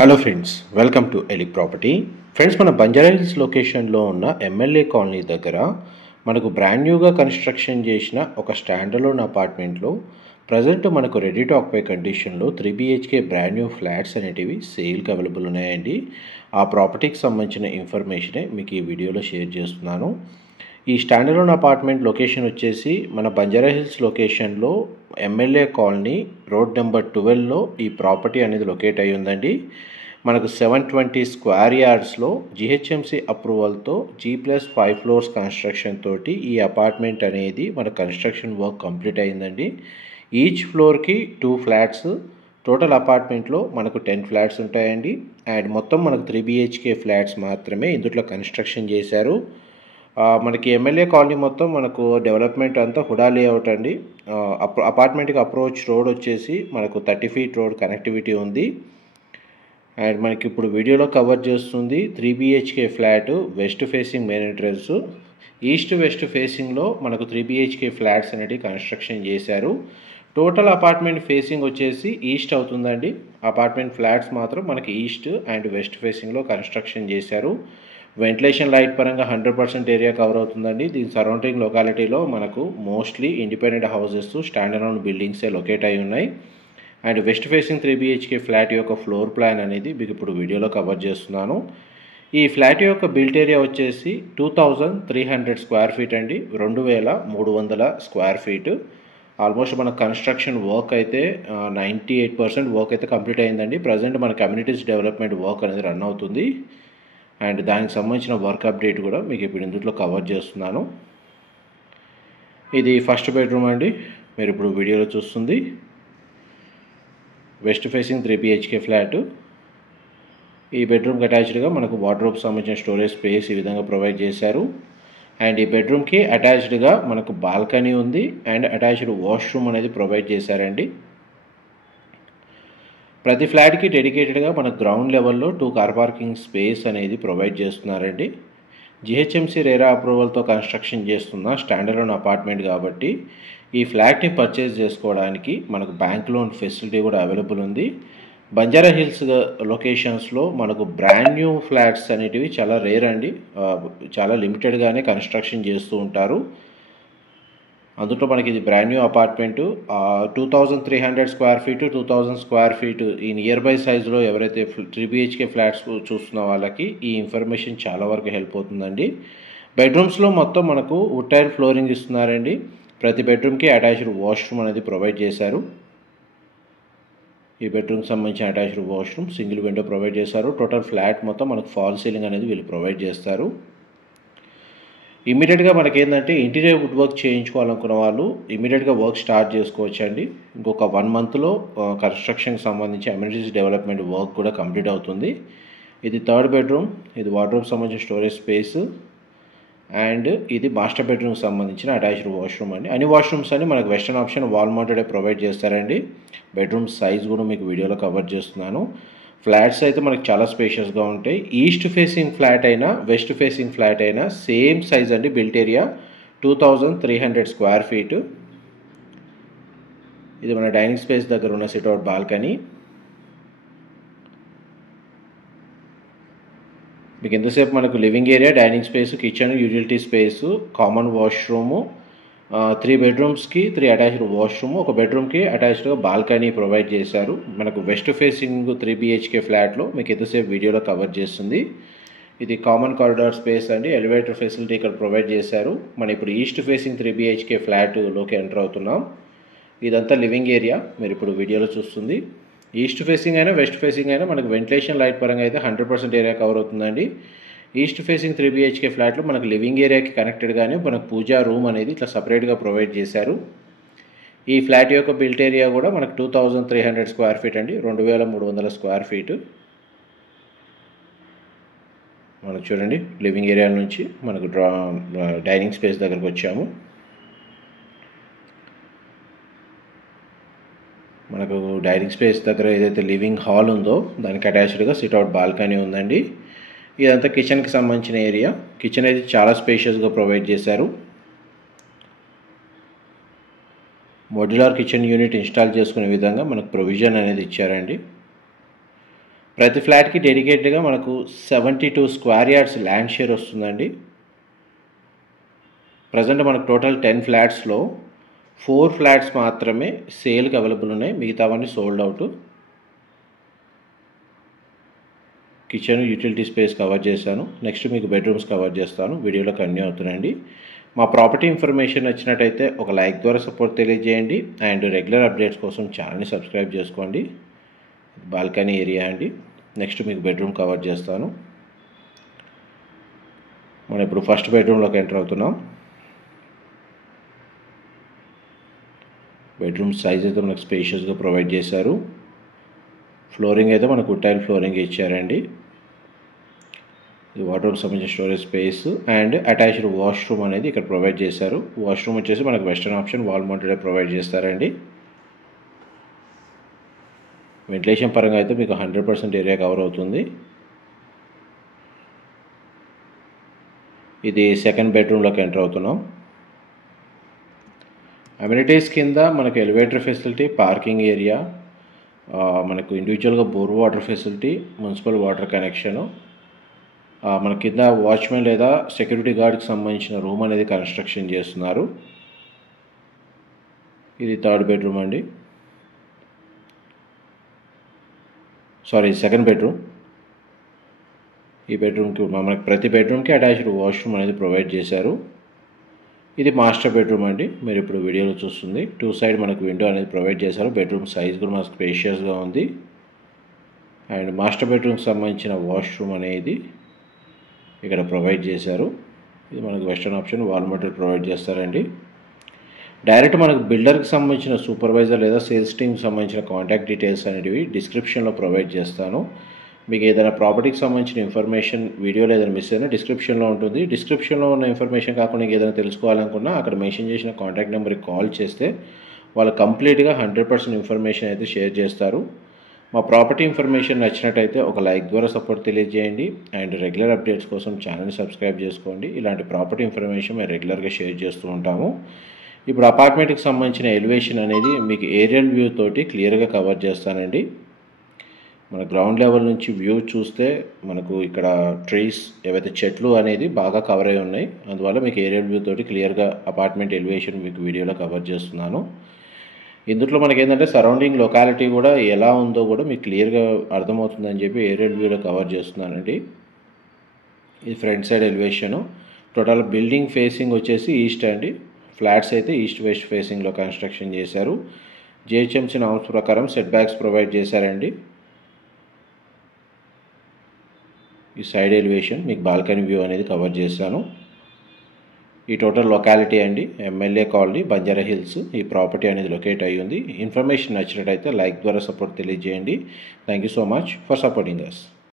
Hello friends, welcome to Eli property. Friends, మన Banjara Hills లొకేషన్లో ఉన్న ఎమ్మెల్యే కాలనీ దగ్గర మనకు బ్రాండ్ న్యూగా కన్స్ట్రక్షన్ చేసిన ఒక స్టాండర్లోన్ అపార్ట్మెంట్లో ప్రజెంట్ మనకు రెడీ టు ఆక్యుపై కండిషన్లో 3 BHK బ్రాండ్ న్యూ ఫ్లాట్స్ అనేటివి సేల్కి అవైలబుల్ ఉన్నాయండి. ఆ ప్రాపర్టీకి సంబంధించిన ఇన్ఫర్మేషనే మీకు ఈ వీడియోలో షేర్ చేస్తున్నాను. ఈ స్టాండర్లోన్ అపార్ట్మెంట్ లొకేషన్ వచ్చేసి మన బంజారా హిల్స్ లొకేషన్లో ఎమ్మెల్యే కాలనీ రోడ్ నెంబర్ 12లో ఈ ప్రాపర్టీ అనేది లొకేట్ అయి ఉందండి. మనకు 720 స్క్వేర్ యార్డ్స్లో జిహెచ్ఎంసి అప్రూవల్తో G+5 ఫ్లోర్స్ కన్స్ట్రక్షన్ తోటి ఈ అపార్ట్మెంట్ అనేది మన కన్స్ట్రక్షన్ వర్క్ కంప్లీట్ అయిందండి. ఈచ్ ఫ్లోర్కి 2 ఫ్లాట్స్, టోటల్ అపార్ట్మెంట్లో మనకు 10 ఫ్లాట్స్ ఉంటాయండి. అండ్ మొత్తం మనకు 3 BHK ఫ్లాట్స్ మాత్రమే ఇందులో కన్స్ట్రక్షన్ చేశారు. మనకి ఎమ్మెల్యే కాలనీ మొత్తం మనకు డెవలప్మెంట్ అంతా హుడా లేఅవుట్ అండి. అపార్ట్మెంట్కి అప్రోచ్ రోడ్ వచ్చేసి మనకు 30 feet రోడ్ కనెక్టివిటీ ఉంది. అండ్ మనకి ఇప్పుడు వీడియోలో కవర్ చేస్తుంది 3 BHK flat west facing main entrance. East west ఫేసింగ్లో మనకు 3 BHK ఫ్లాట్స్ అనేవి కన్స్ట్రక్షన్ చేశారు. టోటల్ అపార్ట్మెంట్ ఫేసింగ్ వచ్చేసి ఈస్ట్ అవుతుందండి. అపార్ట్మెంట్ ఫ్లాట్స్ మాత్రం మనకి ఈస్ట్ అండ్ వెస్ట్ ఫేసింగ్లో కన్స్ట్రక్షన్ చేశారు. వెంటిలేషన్ లైట్ పరంగా 100% ఏరియా కవర్ అవుతుందండి. దీని సరౌండింగ్ లొకాలిటీలో మనకు mostly independent houses, stand alone బిల్డింగ్సే లొకేట్ అయి ఉన్నాయి. And west facing 3 BHK flat యొక్క ఫ్లోర్ ప్లాన్ అనేది మీకు ఇప్పుడు వీడియోలో కవర్ చేస్తున్నాను. ఈ ఫ్లాట్ యొక్క బిల్ట్ ఏరియా వచ్చేసి 2300 స్క్వేర్ ఫీట్ అండి, 2300 స్క్వేర్ ఫీట్. ఆల్మోస్ట్ మన కన్స్ట్రక్షన్ వర్క్ అయితే 98% వర్క్ అయితే కంప్లీట్ అయిందండి. ప్రజెంట్ మన కమ్యూనిటీస్ డెవలప్మెంట్ వర్క్ అనేది రన్ అవుతుంది. అండ్ దానికి సంబంధించిన వర్క్ అప్డేట్ కూడా మీకు ఇప్పుడు ఇందులో కవర్ చేస్తున్నాను. ఇది ఫస్ట్ బెడ్రూమ్ అండి, మీరు ఇప్పుడు వీడియోలో చూస్తుంది. West facing 3 BHK flat. ఈ బెడ్రూమ్కి అటాచ్డ్గా మనకు వార్డ్రోబ్ సంబంధించిన స్టోరేజ్ స్పేస్ ఈ విధంగా ప్రొవైడ్ చేశారు. అండ్ ఈ బెడ్రూమ్కి అటాచ్డ్గా మనకు బాల్కనీ ఉంది అండ్ అటాచ్డ్ వాష్రూమ్ అనేది ప్రొవైడ్ చేశారండి. ప్రతి ఫ్లాట్కి డెడికేటెడ్గా మన గ్రౌండ్ లెవెల్లో 2 కార్ పార్కింగ్ స్పేస్ అనేది ప్రొవైడ్ చేస్తున్నారండి. జిహెచ్ఎంసి రేరా అప్రూవల్తో కన్స్ట్రక్షన్ చేస్తున్న స్టాండర్లోన్ అపార్ట్మెంట్ కాబట్టి ఈ ఫ్లాట్ని పర్చేజ్ చేసుకోవడానికి మనకు బ్యాంక్ లోన్ ఫెసిలిటీ కూడా అవైలబుల్ ఉంది. బంజారా హిల్స్ లొకేషన్స్లో మనకు బ్రాండ్ న్యూ ఫ్లాట్స్ అనేటివి చాలా రేర్ అండి. చాలా లిమిటెడ్గానే కన్స్ట్రక్షన్ చేస్తూ ఉంటారు. అందులో మనకి ఇది brand new apartment. 2300 square feet, 2000 square feet ఈ నియర్ బై సైజులో ఎవరైతే 3 BHK ఫ్లాట్స్ చూస్తున్న వాళ్ళకి ఈ ఇన్ఫర్మేషన్ చాలా వరకు హెల్ప్ అవుతుందండి. బెడ్రూమ్స్లో మొత్తం మనకు వుడ్ టైల్ ఫ్లోరింగ్ ఇస్తున్నారండి. ప్రతి బెడ్రూమ్కి అటాచ్డ్ వాష్రూమ్ అనేది ప్రొవైడ్ చేశారు. ఈ బెడ్రూమ్కి సంబంధించిన attached washroom, single window provide చేశారు. టోటల్ ఫ్లాట్ మొత్తం మనకు ఫాల్ సీలింగ్ అనేది వీళ్ళు ప్రొవైడ్ చేస్తారు. ఇమీడియట్గా మనకి ఏంటంటే ఇంటీరియర్ వుడ్ వర్క్ చేయించుకోవాలనుకున్న వాళ్ళు ఇమీడియట్గా వర్క్ స్టార్ట్ చేసుకోవచ్చు అండి. ఇంకొక 1 monthలో కన్స్ట్రక్షన్కి సంబంధించి అమ్యూనిటీస్ డెవలప్మెంట్ వర్క్ కూడా కంప్లీట్ అవుతుంది. ఇది థర్డ్ బెడ్రూమ్. ఇది వార్డ్రోబ్ సంబంధించిన స్టోరేజ్ స్పేస్. అండ్ ఇది మాస్టర్ బెడ్రూమ్కి సంబంధించిన అటాచ్డ్ వాష్రూమ్ అండి. అన్ని వాష్రూమ్స్ అని మనకు western option wall mounted provide చేస్తారండి. బెడ్రూమ్ సైజ్ కూడా మీకు వీడియోలో కవర్ చేస్తున్నాను. ఫ్లాట్స్ అయితే మనకు చాలా స్పేషియస్గా ఉంటాయి. ఈస్ట్ ఫేసింగ్ ఫ్లాట్ అయినా వెస్ట్ ఫేసింగ్ ఫ్లాట్ అయినా సేమ్ సైజ్ అండి. Built area 2300 square feet. ఇది మన డైనింగ్ స్పేస్ దగ్గర ఉన్న సిట్అవుట్ బాల్కనీ. మీకు ఎంతసేపు మనకు living area, dining space, kitchen, utility space, common washroom, 3 బెడ్రూమ్స్కి 3 attached washroom, ఒక బెడ్రూమ్కి అటాచ్డ్గా బాల్కనీ ప్రొవైడ్ చేశారు. మనకు వెస్ట్ ఫేసింగ్ 3 BHK ఫ్లాట్లో మీకు ఎంతసేపు వీడియోలో కవర్ చేస్తుంది. ఇది కామన్ కారిడార్ స్పేస్ అండి. ఎలివేటర్ ఫెసిలిటీ ఇక్కడ ప్రొవైడ్ చేశారు. మనం ఇప్పుడు ఈస్ట్ ఫేసింగ్ 3 BHK ఫ్లాట్లోకి ఎంటర్ అవుతున్నాం. ఇదంతా లివింగ్ ఏరియా, మీరు ఇప్పుడు వీడియోలో చూస్తుంది. ఈస్ట్ ఫేసింగ్ అయినా వెస్ట్ ఫేసింగ్ అయినా మనకు వెంటిలేషన్ లైట్ పరంగా అయితే 100% ఏరియా కవర్ అవుతుందండి. ఈస్ట్ ఫేసింగ్ 3 BHK ఫ్లాట్లో మనకు లివింగ్ ఏరియాకి కనెక్టెడ్గానే మనకు పూజా రూమ్ అనేది ఇట్లా సపరేట్గా ప్రొవైడ్ చేశారు. ఈ ఫ్లాట్ యొక్క బిల్ట్ ఏరియా కూడా మనకు 2300 స్క్వేర్ ఫీట్ అండి, 2300 స్క్వేర్ ఫీట్. మనకు చూడండి, లివింగ్ ఏరియా నుంచి మనకు డైనింగ్ స్పేస్ దగ్గరకు వచ్చాము. మనకు డైనింగ్ స్పేస్ దగ్గర ఏదైతే లివింగ్ హాల్ ఉందో దానికి అటాచ్డ్గా సిట్అవుట్ బాల్కనీ ఉందండి. ఇదంతా కిచెన్కి సంబంధించిన ఏరియా. కిచెన్ అయితే చాలా స్పేషియస్గా ప్రొవైడ్ చేశారు. మోడ్యులర్ కిచెన్ యూనిట్ ఇన్స్టాల్ చేసుకునే విధంగా మనకు ప్రొవిజన్ అనేది ఇచ్చారండి. ప్రతి ఫ్లాట్కి డెడికేటెడ్గా మనకు 72 స్క్వేర్ యార్డ్స్ ల్యాండ్ షేర్ వస్తుందండి. ప్రజెంట్ మనకు టోటల్ 10 ఫ్లాట్స్లో 4 ఫ్లాట్స్ మాత్రమే సేల్కి అవైలబుల్ ఉన్నాయి, మిగతావన్నీ sold out. Kitchen utility space cover చేశాను. నెక్స్ట్ మీకు బెడ్రూమ్స్ కవర్ చేస్తాను. వీడియోలో కంటిన్యూ అవుతున్నాయండి. మా ప్రాపర్టీ ఇన్ఫర్మేషన్ నచ్చినట్టయితే ఒక లైక్ ద్వారా సపోర్ట్ తెలియజేయండి అండ్ రెగ్యులర్ అప్డేట్స్ కోసం ఛానల్ని సబ్స్క్రైబ్ చేసుకోండి. బాల్కనీ ఏరియా అండి. నెక్స్ట్ మీకు బెడ్రూమ్ కవర్ చేస్తాను. మనం ఇప్పుడు ఫస్ట్ బెడ్రూమ్లోకి ఎంటర్ అవుతున్నాం. బెడ్రూమ్ సైజ్ అయితే మనకు స్పేషియస్గా ప్రొవైడ్ చేశారు. ఫ్లోరింగ్ అయితే మనకు టైల్ ఫ్లోరింగ్ ఇచ్చారండి. ఇది వాటర్ సంబంధించిన storage space and attached washroom అనేది ఇక్కడ ప్రొవైడ్ చేశారు. వాష్రూమ్ వచ్చేసి మనకు western option wall mounted provide చేస్తారండి. వెంటిలేషన్ పరంగా అయితే మీకు 100% ఏరియా కవర్ అవుతుంది. ఇది సెకండ్ బెడ్రూమ్లోకి ఎంటర్ అవుతున్నాం. అమ్యూనిటీస్ కింద మనకు ఎలివేటర్ ఫెసిలిటీ, పార్కింగ్ ఏరియా, మనకు ఇండివిజువల్గా bore water facility, municipal water connection, మన కింద వాచ్మెన్ లేదా సెక్యూరిటీ గార్డ్కి సంబంధించిన రూమ్ అనేది కన్స్ట్రక్షన్ చేస్తున్నారు. ఇది థర్డ్ బెడ్రూమ్ అండి, సెకండ్ బెడ్రూమ్. ఈ బెడ్రూమ్కి మనకి ప్రతి బెడ్రూమ్కి అటాచ్డ్ వాష్రూమ్ అనేది ప్రొవైడ్ చేశారు. ఇది మాస్టర్ బెడ్రూమ్ అండి, మీరు ఇప్పుడు వీడియోలో చూస్తుంది. 2 సైడ్ మనకు విండో అనేది ప్రొవైడ్ చేశారు. బెడ్రూమ్ సైజ్ కూడా మనకు స్పేషియస్గా ఉంది. అండ్ మాస్టర్ బెడ్రూమ్కి సంబంధించిన వాష్రూమ్ అనేది ఇక్కడ ప్రొవైడ్ చేశారు. ఇది మనకు western option wall mounted provide చేస్తారండి. డైరెక్ట్ మనకు బిల్డర్కి సంబంధించిన సూపర్వైజర్ లేదా సేల్స్ టీమ్కి సంబంధించిన కాంటాక్ట్ డీటెయిల్స్ అనేటివి డిస్క్రిప్షన్లో ప్రొవైడ్ చేస్తాను. మీకు ఏదైనా ప్రాపర్టీకి సంబంధించిన ఇన్ఫర్మేషన్ వీడియోలో ఏదైనా మిస్ అయినా డిస్క్రిప్షన్లో ఉంటుంది. డిస్క్రిప్షన్లో ఉన్న ఇన్ఫర్మేషన్ కాకుండా ఏదైనా తెలుసుకోవాలనుకున్నా అక్కడ మెన్షన్ చేసిన కాంటాక్ట్ నెంబర్కి కాల్ చేస్తే వాళ్ళు కంప్లీట్గా 100% ఇన్ఫర్మేషన్ అయితే షేర్ చేస్తారు. మా ప్రాపర్టీ ఇన్ఫర్మేషన్ నచ్చినట్టయితే ఒక లైక్ ద్వారా సపోర్ట్ తెలియజేయండి అండ్ రెగ్యులర్ అప్డేట్స్ కోసం ఛానల్ని సబ్స్క్రైబ్ చేసుకోండి. ఇలాంటి ప్రాపర్టీ ఇన్ఫర్మేషన్ మేము రెగ్యులర్గా షేర్ చేస్తూ ఉంటాము. ఇప్పుడు అపార్ట్మెంట్కి సంబంధించిన ఎలివేషన్ అనేది మీకు ఏరియల్ వ్యూ తోటి క్లియర్గా కవర్ చేస్తానండి. మన గ్రౌండ్ లెవెల్ నుంచి వ్యూ చూస్తే మనకు ఇక్కడ ట్రీస్ ఏవైతే చెట్లు అనేది బాగా కవర్ అయి ఉన్నాయి. అందువల్ల మీకు ఏరియల్ వ్యూ తోటి క్లియర్గా అపార్ట్మెంట్ ఎలివేషన్ మీకు వీడియోలో కవర్ చేస్తున్నాను. ఇందులో మనకి ఏంటంటే సరౌండింగ్ లొకాలిటీ కూడా ఎలా ఉందో కూడా మీకు క్లియర్గా అర్థమవుతుందని చెప్పి ఏరియల్ వ్యూలో కవర్ చేస్తున్నానండి. ఇది front side elevation. Total building facing వచ్చేసి ఈస్ట్ అండి. ఫ్లాట్స్ అయితే ఈస్ట్ వెస్ట్ ఫేసింగ్లో కన్స్ట్రక్షన్ చేశారు. జిహెచ్ఎంసీ నామ్స్ ప్రకారం సెట్ బ్యాక్స్ ప్రొవైడ్ చేశారండి. ఈ సైడ్ ఎలివేషన్ మీకు బాల్కనీ వ్యూ అనేది కవర్ చేశాను. ఈ టోటల్ లొకాలిటీ అండి ఎమ్మెల్యే కాలనీ, బంజారా హిల్స్. ఈ ప్రాపర్టీ అనేది లొకేట్ అయ్యి ఉంది. ఇన్ఫర్మేషన్ నచ్చినట్టయితే లైక్ ద్వారా సపోర్ట్ తెలియజేయండి. Thank you so much for supporting us.